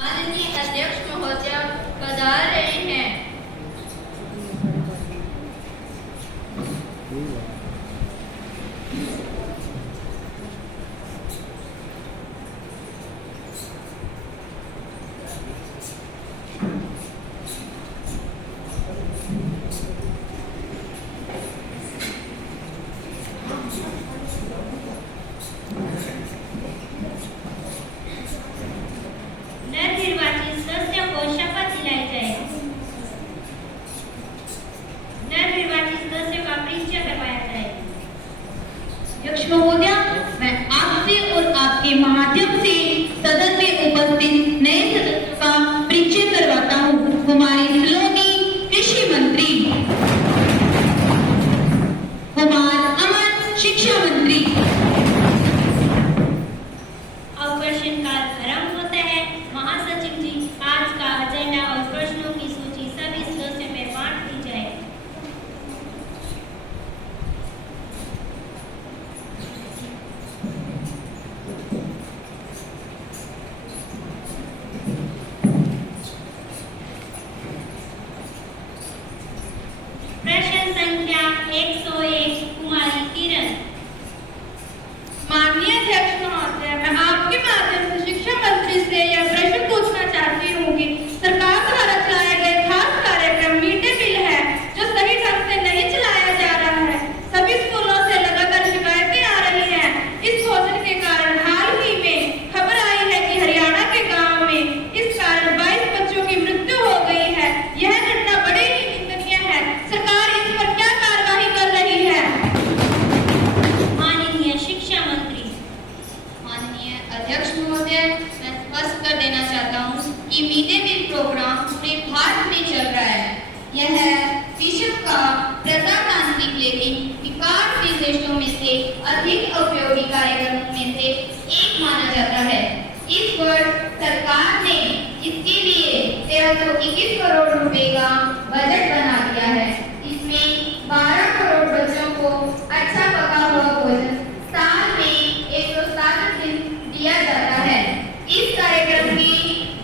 माननीय अध्यक्ष महोदय पधार रहे हैं। नवनिर्वाचित सदस्य को शपथ दिलाई जाए। नवनिर्वाचित सदस्य का परिचय करवाया जाए। अध्यक्ष महोदय, मैं आपसे और आपके माध्यम से सदन में उपस्थित नए सदस्यों का परिचय करवाता हूँ। कुमारी सलोनी, कृषि मंत्री। कुमार अमन, शिक्षा मंत्री। अवकाशन काल आरंभ होता है। महासचिव जी, आज का एजेंडा और प्रश्नों की सूची सभी सदस्यों में बांट दी जाए। प्रश्न संख्या 101 कुमारी किरण। माननीय अध्यक्ष महोदय, मैं आपके माध्यम से शिक्षा मंत्री से यह प्रश्न पूछना चाहती हूँ कि सरकार द्वारा चलाए गए खास कार्यक्रम मिड डे मील है, जो सही ढंग से नहीं चलाया जा रहा है। सभी स्कूलों से लगातार शिकायतें आ रही हैं। इस भोजन के कारण हाल ही में खबर आई है कि हरियाणा के गाँव में इस कारण 22 बच्चों की मृत्यु हो गई है। यह घटना बड़ी ही निंदनीय है। सरकार इस पर क्या कार्रवाई कर रही है? माननीय शिक्षा मंत्री। माननीय अध्यक्ष महोदय, मैं स्पष्ट कर देना चाहता हूँ कि मिड डे मील प्रोग्राम पूरे भारत में चल रहा है। यह विश्व का प्रजातांत्रिक लेकिन विकासशील देशों में से अधिक उपयोगी कार्यक्रमों में से एक माना जाता है। इस पर सरकार ने इसके लिए 1321 करोड़ रुपए का बजट बना दिया है। इसमें 12 करोड़ बच्चों को अच्छा पका हुआ भोजन साल में 160 दिन दिया जाता है। इस कार्यक्रम के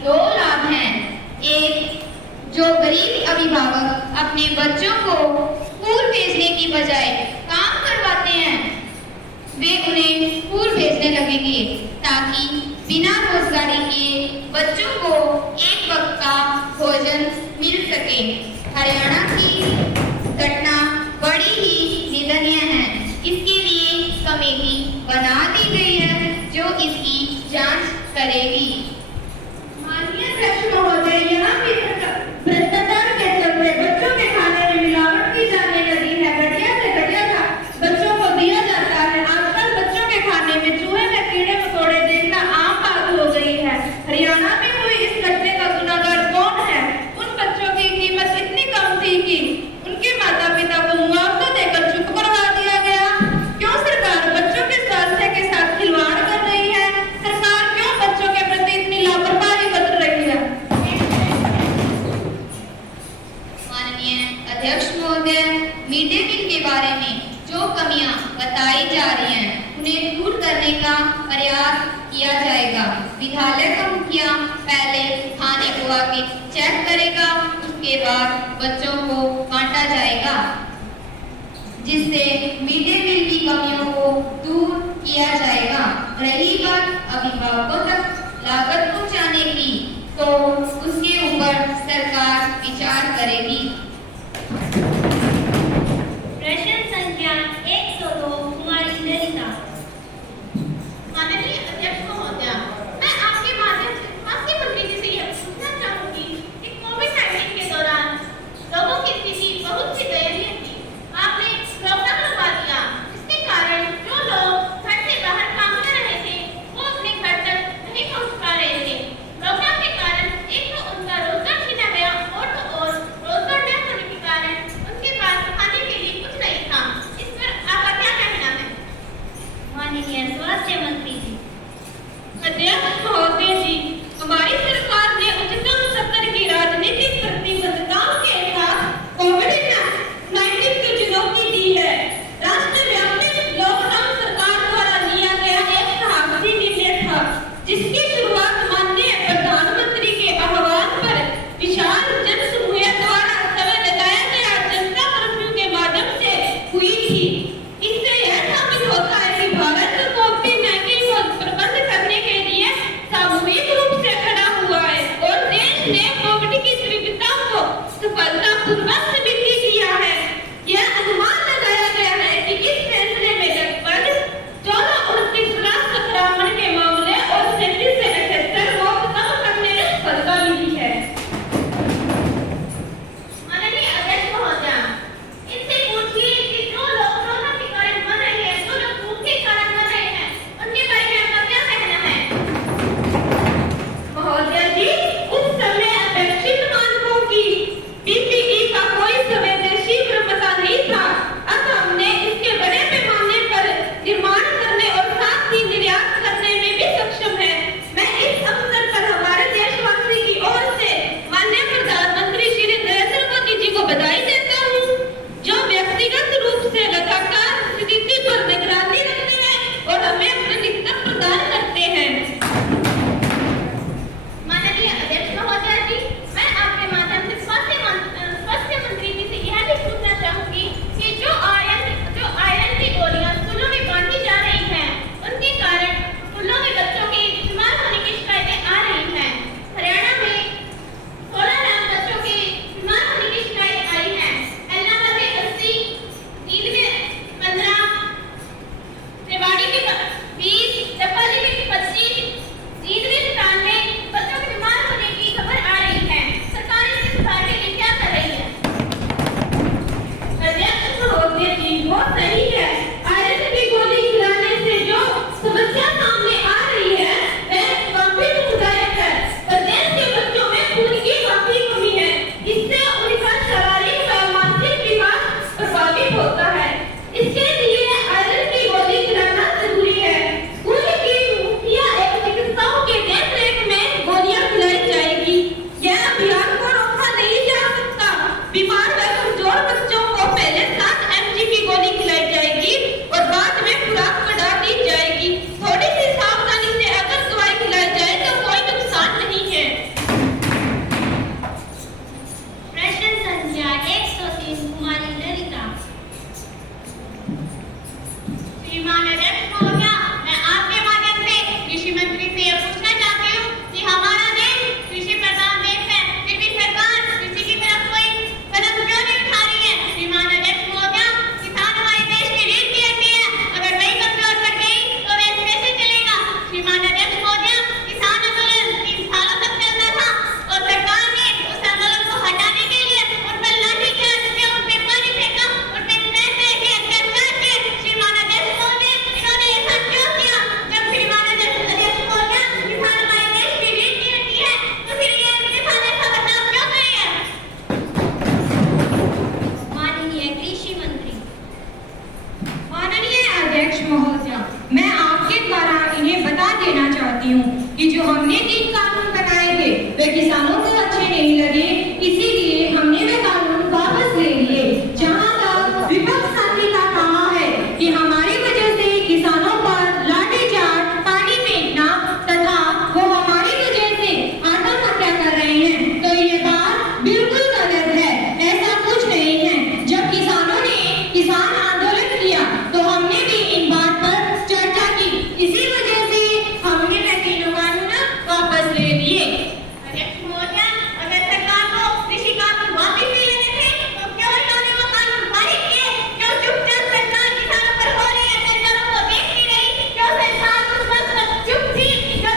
2 लाभ हैं। एक, जो गरीब अभिभावक अपने बच्चों को स्कूल भेजने की बजाय काम करवाते हैं, वे उन्हें स्कूल भेजने लगेंगे ताकि बिना रोजगारी के बच्चों को एक वक्त का भोजन मिल सके। हरियाणा की घटना बड़ी ही निंदनीय है। इसके लिए कमेटी बना दी गई है जो इसकी जांच करेगी। माननीय अध्यक्ष महोदय, यहाँ भी भ्रष्टाचार के चलते बच्चों के खाने में मिलावट की जाने लगी है। घटिया से घटिया बच्चों को दिया जाता है। आजकल बच्चों के खाने में चूहे में कीड़े मकोड़े देखना आम बात हो गई है। हरियाणा में हुई इस घटने का गुनाहगार कौन है? उन बच्चों की कीमत इतनी कम थी कि उनके माता पिता को मुआवजा देकर चुप करवा दिया गया। क्यों सरकार बच्चों के स्वास्थ्य के साथ खिलवाड़ कर रही है? सरकार क्यों बच्चों के प्रति इतनी लापरवाही बरत रही है? माननीय अध्यक्ष महोदय, मिड डे मील के बारे में जो कमियां बताई जा रही हैं, उन्हें दूर करने का प्रयास किया जाएगा। विद्यालय का मुखिया पहले खाने को आके चेक करेगा, उसके बाद बच्चों को बांटा जाएगा, जिससे मिड डे मील की कमियों को दूर किया जाएगा। रही बात अभिभावकों तक लागत पहुंचाने की, तो उसके ऊपर सरकार विचार करेगी। प्रश्न संख्या 102 कुमारी ललिता। माननीय अध्यक्ष महोदय, मैं आपके माध्यम से स्वास्थ्य मंत्री जी से यह पूछना चाहूंगी कि कोविड-19 के दौरान लोगों की स्थिति बहुत ही दयनीय थी। आपने लॉकडाउन लगा दिया, जिसके कारण जो लोग घर से बाहर काम कर रहे थे, वो अपने घर तक नहीं पहुंच पा रहे थे। लॉकडाउन के कारण एक देश ने कोविड की इस विपदा को सफलतापूर्वक निवृत्त किया है। यह अनुमान लगाया गया है कि इस फैसले में लगभग 14-29 लाख संक्रमण के मामले और 37 से 78 मौत कम करने में सफलता मिली है। माननीय अध्यक्ष महोदय, इनसे पूछिए कि जो लोग कोरोना के कारण मर रहे हैं, जो लोग भूख के कारण मर रहे हैं, उनके बारे में आपका क्या कहना है? महोदय जी, उस समय अपेक्षित मानकों की PPE का कोई संवेदनशील क्षमता नहीं था। अब हमने इसके बड़े पैमाने पर निर्माण करने और साथ ही निर्यात करने में भी सक्षम है। मैं इस अवसर पर हमारे देशवासी की ओर से माननीय प्रधानमंत्री श्री नरेंद्र मोदी जी को बधाई देता हूँ, जो व्यक्तिगत रूप से लगातार स्थिति पर निगरानी रखते हैं और हमें अपने दिक्कत प्रदान करते हैं। माननीय अध्यक्ष महोदय जी, मैं आपके माध्यम से स्वास्थ्य मंत्री जी से यह भी पूछना चाहूंगी कि जो आयरन की गोलियां स्कूलों में बांटी जा रही हैं, उनके कारण स्कूलों में बच्चों के बीमार होने की शिकायतें आ रही हैं। हरियाणा में 16 लाख बच्चों के बीमार होने की शिकायत आई है। इलाहाबाद में 80, नींद में 15, रेवाड़ी में 20, चपाली में 25, जींद में 97 बच्चों के बीमार होने की खबर आ रही है। सरकार इसके सुधार के लिए क्या कर रही है? अध्यक्ष महोदय जी, वो सही है। आयरन की गोली खिलाने से जो समस्या सामने आ रही है, वह काफी दुखदायक है। प्रदेश के बच्चों में खून की काफी कमी है। इससे उनका शारीरिक व मानसिक विकास प्रभावित होता है। इसके लिए आयरन की गोली खिलाना जरूरी है। स्कूल की मुखिया एवं चिकित्सकों के देखरेख में गोलियां खिलाई जाएगी। यह अभियान को रोका नहीं जा सकता। बीमार व कमजोर बच्चों को पहले 7 mg की गोली खिलाई जाएगी और बाद में खुराक बढ़ा दी जाएगी। थोड़ी सी सावधानी से अगर दवाई खिलाई जाए तो कोई नुकसान नहीं है। प्रश्न संख्या 103 कुमारी ललिता। श्रीमान अध्यक्ष महोदय, मैं आपके माध्यम से कृषि मंत्री से यह पूछना चाहती हूँ कि हमारा देश कृषि प्रधान देश है, फिर भी सरकार कृषि की तरफ कोई कदम क्यों नहीं उठा रही है? श्रीमान अध्यक्ष महोदय, किसान हमारे देश की रीढ़ की हड्डी है। अगर वही कमजोर पड़ गई तो देश कैसे चलेगा? श्रीमान अध्यक्ष महोदय, किसान आंदोलन 3 सालों तक चलता था और सरकार ने उस आंदोलन को हटाने के लिए उन पर लाठीचार्ज किया, उन पे पानी फेंका, उन पे तरह-तरह के अत्याचार किए। श्रीमान अध्यक्ष महोदय, इन्होंने ऐसा क्यों किया? जब श्रीमान अध्यक्ष महोदय, किसान हमारे देश की रीढ़ की हड्डी है, तो फिर ये किसान ऐसा बर्ताव क्यों कर रहे हैं? माननीय कृषि मंत्री। माननीय अध्यक्ष महोदय, मैं आपके द्वारा इन्हें बता देना चाहती हूँ कि जो हमने 3 कानून बनाए थे, वे किसानों को अच्छे नहीं लगे, इसीलिए हमने वे कानून वापस ले लिए। जहाँ तक विपक्ष साथी का कहा है कि हमारी वजह से किसानों पर लाठीचार्ज, पानी फेंकना तथा वो हमारी वजह से आत्महत्या कर रहे हैं, तो ये बात बिल्कुल गलत है। ऐसा कुछ नहीं है। जब किसानों ने किसान आंदोलन किया तो हमने भी इन बात पर चर्चा की। इसी वजह से हमने वे 3 कानून वापस ले लिए। अध्यक्ष महोदय, अगर सरकार को कृषि कानून वापस ले लेने थे तो क्यों इन्होंने वो कानून पारित किए? क्यों चुपचाप सरकार किसानों पर हो रहे अत्याचारों को देखती रही? क्यों सरकार उस वक्त चुप थी जब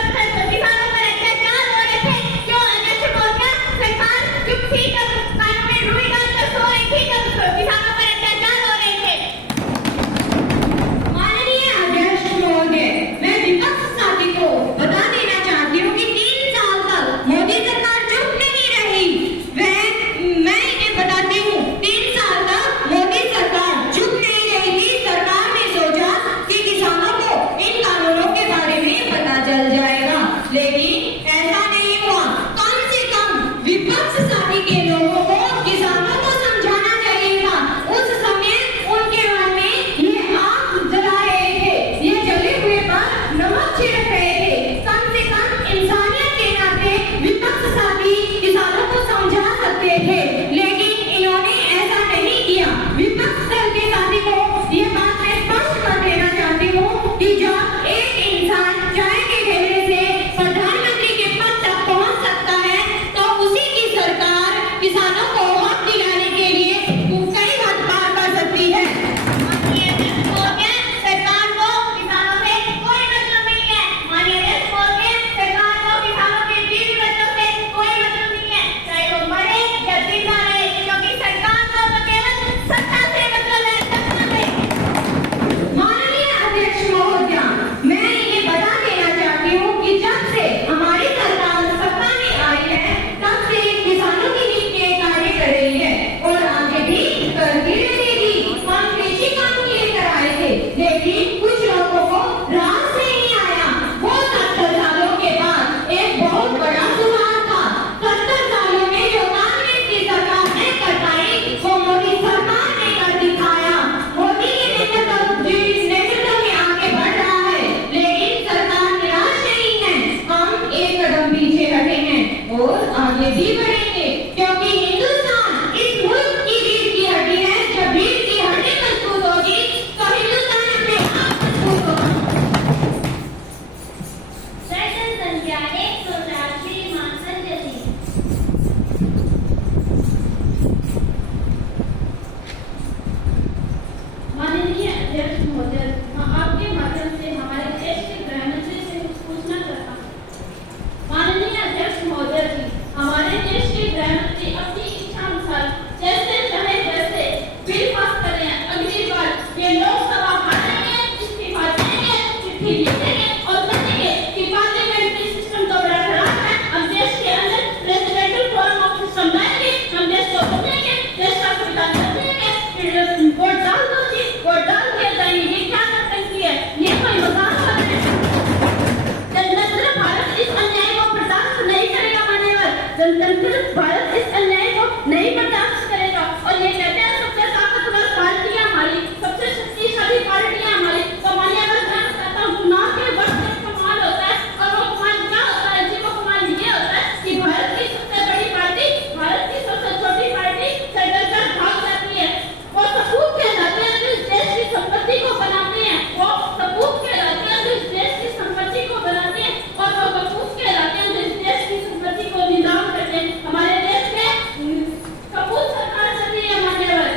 किसानों पर अत्याचार हो रहे थे? क्यों अध्यक्ष महोदय, सरकार चुप थी जब कानून में रुई डालकर सो रही थी, जब किसानों पर अत्याचार हो रहे थे? माननीय अध्यक्ष महोदय, मैं विपक्ष साथी को बता देना चाहती हूँ कि 3 साल तक मोदी सरकार चुप नहीं रही। मैं इन्हें बताती हूँ, 3 साल तक मोदी सरकार चुप नहीं रही थी। सरकार ने सोचा कि किसानों को इन कानूनों के बारे में पता चल जाएगा, लेकिन ऐसा नहीं हुआ। कम से कम विपक्ष साथी के लोगों को, किसानों को समझाना चाहिए था। उस समय उनके मन में ये आग जला रहे थे, ये जले हुए पर नमक छिड़क रहे थे। कम से कम इंसानियत के नाते विपक्ष साथी किसानों को समझा सकते थे, लेकिन इन्होंने ऐसा नहीं किया। विपक्ष दल के साथी को ये बात मैं स्पष्ट कर देना चाहती हूँ कि जब एक इंसान चाय के ठेले से प्रधानमंत्री के पद तक पहुँच सकता है तो और आगे भी बढ़ेंगे, क्योंकि हिंदुस्तान इस मुल्क की रीढ़ की हड्डी है। जब रीढ़ की हड्डी मजबूत होगी तो हिंदुस्तान अपने आप मजबूत होगा। दर्शन संख्या 104 श्रीमान संजय सिंह। माननीय अध्यक्ष महोदय, मैं आपके माध्यम से हमारे देश के गृह मंत्री से कुछ पूछना चाहता हूँ। माननीय अध्यक्ष महोदय जी, हमारे देश के गृह मंत्री अपनी इच्छा अनुसार जैसे चाहे वैसे बिल पास करें। अगली बार ये लोकसभा हारेंगे, इस्तीफा देंगे, चिट्ठी लिखेंगे और कहेंगे कि पार्लियामेंट्री सिस्टम तो बड़ा खराब है। हम देश के अंदर प्रेसिडेंशियल फॉर्म ऑफ सिस्टम लाएंगे, हम देश को बदलेंगे, देश का संविधान बदलेंगे, फिर वोट डाल दो जी, वोट डाल दिया जाएंगे। ये क्या नौटंकी है? ये कोई मजाक है? जनतंत्र भारत इस अन्याय को बर्दाश्त नहीं करेगा। मान्यवर, जनतंत्र भारत इस अन्याय को नहीं बर्दाश्त करेगा। और ये कहते हैं सबसे ताकतवर पार्टियां हमारी, सबसे शक्तिशाली पार्टियां हमारी। तो मान्यवर, मैं बताता हूँ, चुनाव के वक्त एक कमाल होता है, और वो कमाल क्या होता है जी? वो कमाल ये होता है कि भारत की सबसे बड़ी पार्टी भारत की सबसे छोटी पार्टी से डरकर भाग जाती है। वो सबूत कहलाते हैं जो इस देश की संपत्ति को बनाते हैं। वो सबूत कहलाते हैं जो इस देश की संपत्ति को बनाते हैं, और वो कपूत कहलाते हैं जो इस देश की संपत्ति को नीलाम करते हैं। हमारे देश में कपूत सरकार चल रही है मान्यवर।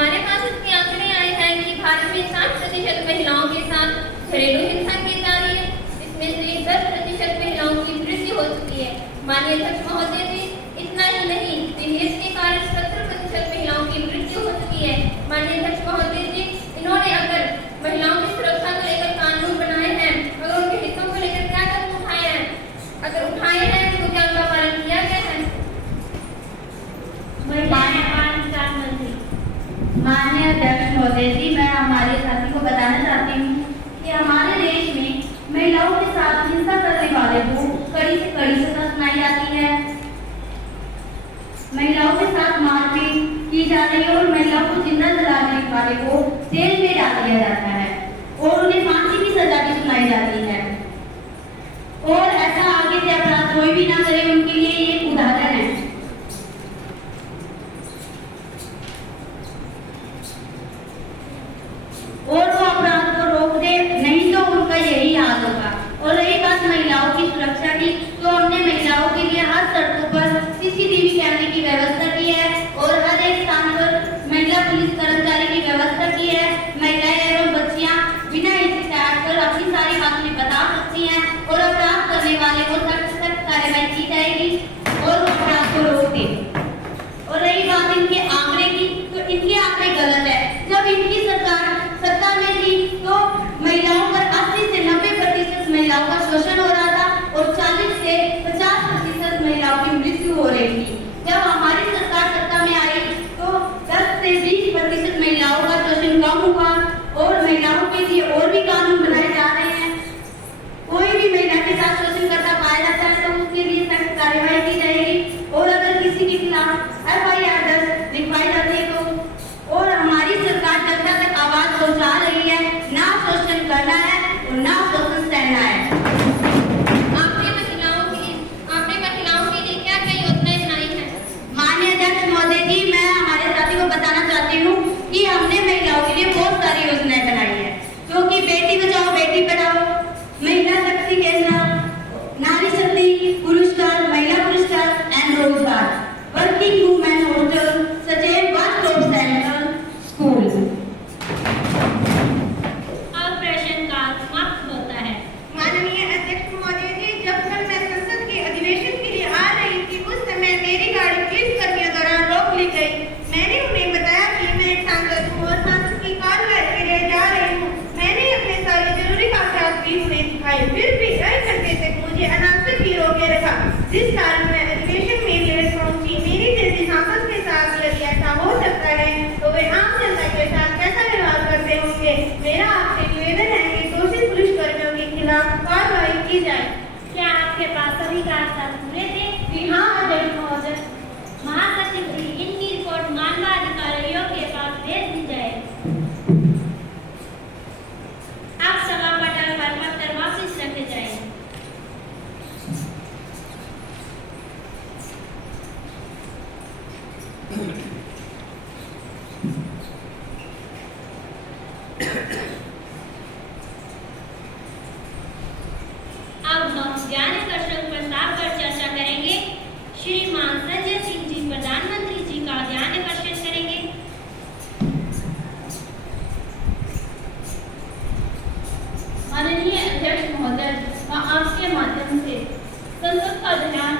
हमारे पास इसके आंकड़े आए हैं कि भारत में 60% महिलाओं के साथ घरेलू हिंसा की जा रही है। इसमें से 10% महिलाओं की मृत्यु हो चुकी है। माननीय अध्यक्ष महोदय जी, इतना ही नहीं, दहेज के कारण 70% महिलाओं की मृत्यु हो चुकी है। माननीय अध्यक्ष महोदय जी, इन्होंने अगर महिलाओं की सुरक्षा को लेकर कानून बनाए हैं, अगर उनके हितों को लेकर क्या कदम उठाए हैं, अगर उठाए हैं तो क्या उनका पालन किया गया है? माननीय अध्यक्ष महोदय जी, मैं हमारे साथी को बताना चाहती हूँ कि हमारे देश में महिलाओं के साथ हिंसा करने वाले को कड़ी से कड़ी सजा सुनाई जाती है। महिलाओं के साथ मारपीट की जा रही है और महिलाओं को जिंदा जलाने वाले को जेल में डाल दिया जाता है और उन्हें फांसी की सजा भी सुनाई जाती है। और ऐसा आगे से अपराध कोई भी ना करे, उनके लिए ये एक उदाहरण है। और वो अपराध को रोक दे, नहीं तो उनका यही हाल होगा। और रही बात महिलाओं की सुरक्षा की, तो हमने महिलाओं के लिए हर सड़कों पर सीसीटीवी कैमरे की व्यवस्था की है और हर एक स्थान पर महिला पुलिस कर्मचारी की व्यवस्था की है। महिलाएं एवं बच्चियां बिना हिचकिचाहट कर अपनी सारी बातें बता सकती हैं और अपराध करने वाले को सख्त कार्रवाई की जाएगी और अपराध को रोक दे। और रही बात इनके आंकड़े की, तो इनके आंकड़े गलत है। जब इनकी सरकार सत्ता में थी तो महिलाओं पर 80 से 90% महिलाओं का शोषण हो रहा था और 40 से 50% महिलाओं की मृत्यु हो रही थी। जब हमारी सरकार सत्ता में आई तो 10 से 20% महिलाओं का शोषण कम हुआ और महिलाओं के लिए और भी कानून बनाए जा रहे हैं। कोई भी महिला के साथ शोषण करता पाया जाता है तो उसके लिए सख्त कार्रवाई की जाएगी और अगर किसी के खिलाफ FIR दर्ज लिखवाई जाती है तो। और हमारी सरकार जनता तक आवाज पहुंचा रही है, ना शोषण करना है और ना शोषण सहना है। आपने महिलाओं के लिए क्या क्या योजनाएं बनाई हैं? माननीय अध्यक्ष महोदय जी, मैं हमारे साथी को बताना चाहती हूँ कि हमने महिलाओं के लिए बहुत सारी योजनाएं बनाई है, क्योंकि बेटी बचाओ बेटी पढ़ाओ, महिला शक्ति केंद्र, नारी शक्ति पुरस्कार, महिला पुरस्कार एंड रोजगार, वर्किंग वुमेन हॉस्टल, सचेत वन स्टॉप सेंटर, स्कूल। अब प्रश्नकाल समाप्त होता है। माननीय अध्यक्ष महोदय जी, जब तक मैं संसद के अधिवेशन के लिए आ रही थी उस समय मेरी गाड़ी पुलिस कर्मियों द्वारा रोक ली गई। मैंने उन्हें बताया कि मैं एक सांसद हूँ और सांसद की कार्रवाई के लिए जा रही हूँ। मैंने अपने सारे जरूरी कागजात भी उन्हें दिखाए, फिर भी 1 घंटे तक मुझे अनावश्यक ही रोके रखा, जिस कारण मैं अधिवेशन में लेट पहुंची। मेरी जैसी सांसद के साथ यदि ऐसा हो सकता है तो वे आम जनता के साथ कैसा व्यवहार करते होंगे। मेरा आपसे निवेदन है कि दोषी पुलिस कर्मियों के खिलाफ कार्रवाई की जाए। क्या आपके पास सभी कागजात पूरे थे? जी हाँ अध्यक्ष महोदय। महासचिव जी, इनकी रिपोर्ट मानवाधिकारियों के पास भेज दी जाए। अब सभा पटल पर पत्र वापस रखे जाए। अब हम ध्यानाकर्षण प्रस्ताव पर चर्चा करेंगे। श्रीमान संजय सिंह जी प्रधानमंत्री जी का ध्यानाकर्षण करेंगे। माननीय अध्यक्ष महोदय, आपके माध्यम से संसद का ध्यान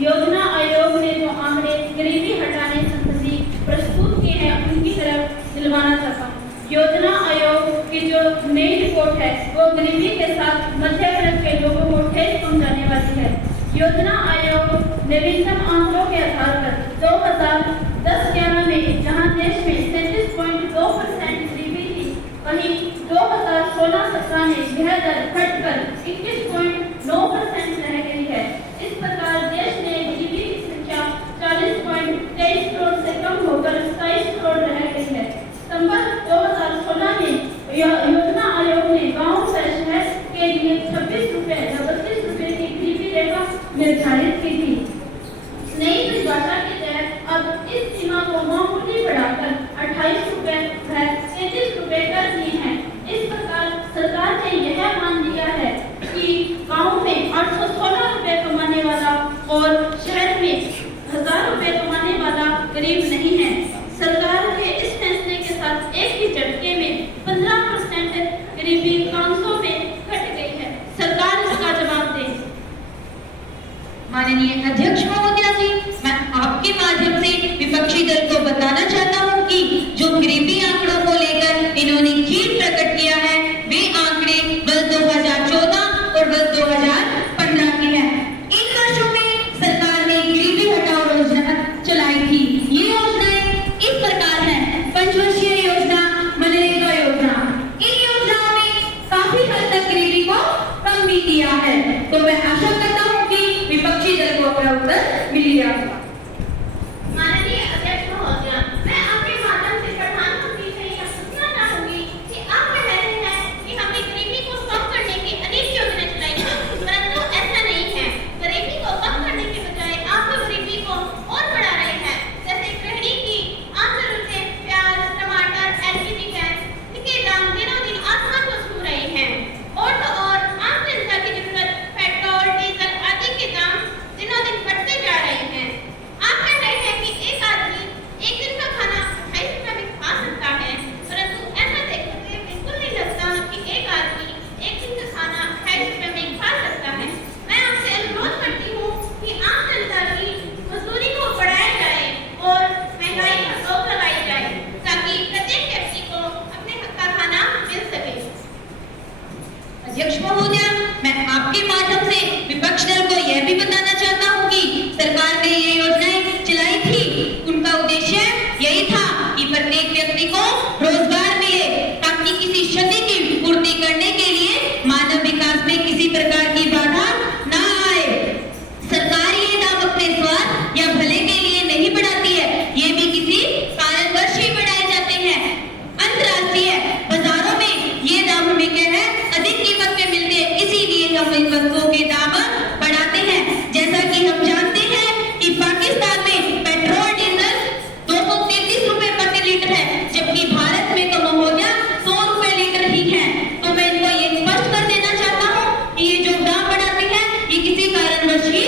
योजना आयोग ने जो आंकड़े गरीबी हटाने संबंधी प्रस्तुत किए हैं उनकी तरफ दिलवाना चाहता हूँ। योजना आयोग की जो नई रिपोर्ट है वो गरीबी के साथ मध्य वर्ग के लोगों को ठेस पहुंचाने वाली है। योजना आयोग नवीनतम आंकड़ों के आधार पर 2010-11 में जहां देश में 37.2% गरीबी थी, वहीं 2016-17 में यह दर घटकर 21.9% रह गई है। इस प्रकार देश में गरीबी की संख्या 40.23 करोड़ से कम होकर 27 करोड़ रह गई है। सितंबर 2016 में योजना आयोग ने गांव व शहर के लिए 26 रुपए या 32 रुपए की गरीबी रेखा निर्धारित की थी। नई परिभाषा के तहत अब इस सीमा को मामूली बढ़ाकर 28 रुपए व 33 रुपए कर दी है। इस प्रकार सरकार ने यह मान लिया है कि गांव में 816 रुपए कमाने वाला और शहर में 1000 रुपए कमाने वाला गरीब नहीं है। सरकार के इस फैसले गरीबी 500 में घट गई है। सरकार इसका जवाब दे। माननीय अध्यक्ष महोदया जी, मैं आपके माध्यम से विपक्षी दल को बताना चाहता हूं कि जो गरीबी आंकड़ों को लेकर इन्होंने खेद प्रकट किया है, वे आंकड़े वर्ष 2014 और वर्ष 2015 के हैं। इन वर्षों में सरकार ने गरीबी हटाओ योजना चलाई थी। ये योजनाएं इस प्रकार हैं: पंचवर्षीय योजना, मनरेगा योजना। इन योजनाओं में काफी हद तक गरीबी को कम भी किया है। तो मैं आशा करता हूँ कि विपक्षी दल को अपना उत्तर मिल गया होगा। माननीय अध्यक्ष महोदय, मैं आपके माध्यम से प्रधानमंत्री से यह पूछना चाहूंगी कि आप कह रहे हैं कि हमने गरीबी को कम करने की अनेक योजनाएं चलाई हैं, परंतु ऐसा नहीं है। गरीबी को कम करने के बजाय आप गरीबी को और बढ़ा रहे हैं। जैसे गृहिणी की आम जरूरतें, प्याज, टमाटर, एलपीजी गैस, इनके दाम दिनों दिन आसमान को छू रहे हैं। और तो और आम जनता की जरूरत पेट्रोल, डीजल आदि के दाम दिनों दिन बढ़ते जा रहे हैं। आप कह रहे हैं कि एक आदमी एक दिन का खाना 28 रुपये में खा सकता है, परंतु ऐसा देखने से बिल्कुल नहीं लगता कि एक आदमी एक दिन का खाना 28 रुपये में खा सकता है। मैं आपसे अनुरोध करती हूँ कि आम जनता की मजदूरी को बढ़ाया जाए और महंगाई पर रोक लगाई जाए, ताकि प्रत्येक व्यक्ति को अपने हक का खाना मिल सके। अध्यक्ष महोदया, मैं आपके माध्यम से विपक्ष दल को यह भी बताना चाहता हूं कि सरकार ने ये योजनाएं चलाई थी, उनका उद्देश्य यही था कि प्रत्येक व्यक्ति को रोजगार मिले, ताकि किसी क्षति की पूर्ति करने के लिए मानव विकास में किसी प्रकार की बाधा ना आए। सरकार ये दाम अपने स्वार्थ या भले के लिए नहीं बढ़ाती है, ये भी किसी कारणवश ही बढ़ाए जाते हैं। अंतर्राष्ट्रीय बाजारों में ये दाम हमें क्या है, अधिक कीमत में मिलते हैं, इसीलिए हम इन वस्तुओं के दाम बढ़ाते हैं। जैसा कि हम जानते हैं कि पाकिस्तान में पेट्रोल डीजल 233 रुपए प्रति लीटर है, जबकि भारत में तो महोदया 100 रुपए लीटर ही है। तो मैं इनको ये स्पष्ट कर देना चाहता हूँ कि ये जो दाम बढ़ाते हैं, ये किसी कारणवश ही